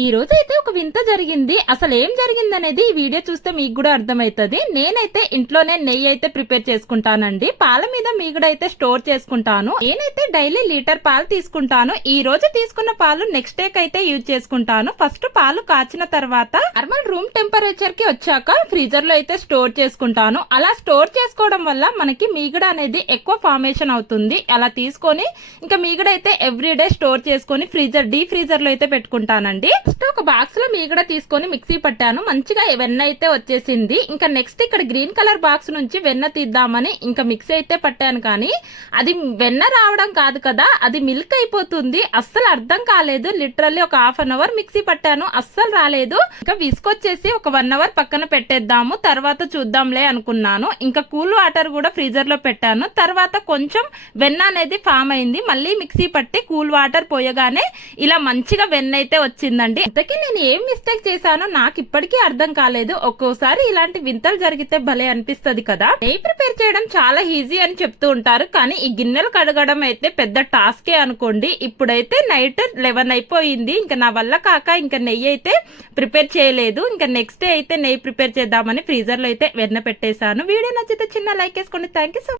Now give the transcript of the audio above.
ఈ రోజు అయితే ఒక వింత జరిగింది. అసలు ఏం జరిగింది అనేది ఈ వీడియో చూస్తే మీకు కూడా అర్థమవుతుంది నేనైతే ఇంట్లోనే నెయ్యి అయితే ప్రిపేర్ చేసుకుంటానండి. పాల మీద మీగడ అయితే స్టోర్ చేసుకుంటాను. నేనైతే డైలీ లీటర్ పాలు తీసుకుంటాను. ఈ రోజు తీసుకున్న పాలు నెక్స్ట్ డేకి అయితే యూజ్ చేసుకుంటాను. ఫస్ట్ పాలు కాచిన తర్వాత నార్మల్ రూమ్ టెంపరేచర్కి వచ్చాక ఫ్రీజర్లో అయితే స్టోర్ చేసుకుంటాను. అలా స్టోర్ చేసుకోవడం వల్ల మనకి మీగడ అనేది ఎక్కువ ఫార్మేషన్ అవుతుంది. అలా తీసుకొని ఇంకా మీగడ అయితే ఎవ్రీ డే స్టోర్ చేసుకొని ఫ్రీజర్ డీ ఫ్రీజర్లో అయితే పెట్టుకుంటానండి. నెక్స్ట్ ఒక బాక్స్లో మీగడ తీసుకొని మిక్సీ పట్టాను. మంచిగా వెన్న అయితే వచ్చేసింది. ఇంకా నెక్స్ట్ ఇక్కడ గ్రీన్ కలర్ బాక్స్ నుంచి వెన్న తీద్దామని ఇంకా మిక్సీ అయితే పట్టాను కానీ అది వెన్న రావడం కాదు కదా అది మిల్క్ అయిపోతుంది. అస్సలు అర్థం కాలేదు. లిటరల్లీ ఒక హాఫ్ అన్ అవర్ మిక్సీ పట్టాను. అస్సలు రాలేదు. ఇంకా విసుకొచ్చేసి ఒక వన్ అవర్ పక్కన పెట్టేద్దాము. తర్వాత చూద్దాంలే అనుకున్నాను. ఇంకా కూల్ వాటర్ కూడా ఫ్రీజర్లో పెట్టాను. తర్వాత కొంచెం వెన్న అనేది ఫామ్ అయింది. మళ్ళీ మిక్సీ పట్టి కూల్ వాటర్ పోయగానే ఇలా మంచిగా వెన్న అయితే వచ్చిందండి. ఇంతకీ నేను ఏం మిస్టేక్ చేశానో నాకు ఇప్పటికీ అర్థం కాలేదు. ఒక్కోసారి ఇలాంటి వింతలు జరిగితే భలే అనిపిస్తుంది కదా. నెయ్యి ప్రిపేర్ చేయడం చాలా ఈజీ అని చెప్తూ ఉంటారు. కానీ ఈ గిన్నెలు కడగడం అయితే పెద్ద టాస్కే అనుకోండి. ఇప్పుడైతే నైట్ లెవెన్ అయిపోయింది. ఇంకా నా వల్ల కాక ఇంకా నెయ్యి అయితే ప్రిపేర్ చేయలేదు. ఇంకా నెక్స్ట్ డే అయితే నెయ్యి ప్రిపేర్ చేద్దామని ఫ్రీజర్లో అయితే వెన్న పెట్టేశాను. వీడియో నచ్చితే చిన్న లైక్ వేసుకోండి థ్యాంక్ యూ సో